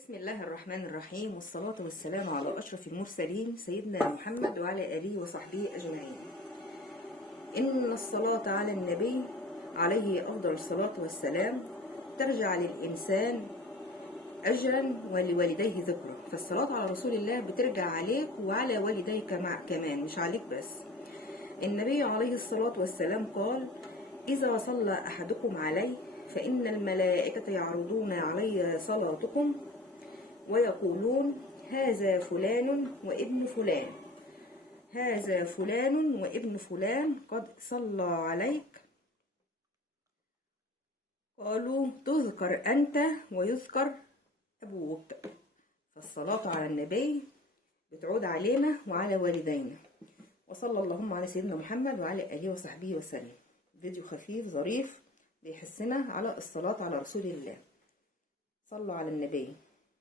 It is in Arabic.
بسم الله الرحمن الرحيم، والصلاة والسلام على أشرف المرسلين سيدنا محمد وعلى آله وصحبه أجمعين. إن الصلاة على النبي عليه أفضل الصلاة والسلام ترجع للإنسان أجرا ولوالديه ذكرا. فالصلاة على رسول الله بترجع عليك وعلى والديك كمان، مش عليك بس. النبي عليه الصلاة والسلام قال: إذا صلى أحدكم علي فإن الملائكة يعرضون علي صلاتكم ويقولون هذا فلان وابن فلان، هذا فلان وابن فلان قد صلى عليك. قالوا: تذكر أنت ويذكر أبوك. فالصلاة على النبي بتعود علينا وعلى والدينا. وصلى اللهم على سيدنا محمد وعلى آله وصحبه وسلم. فيديو خفيف ظريف بيحسنا على الصلاة على رسول الله. صلوا على النبي.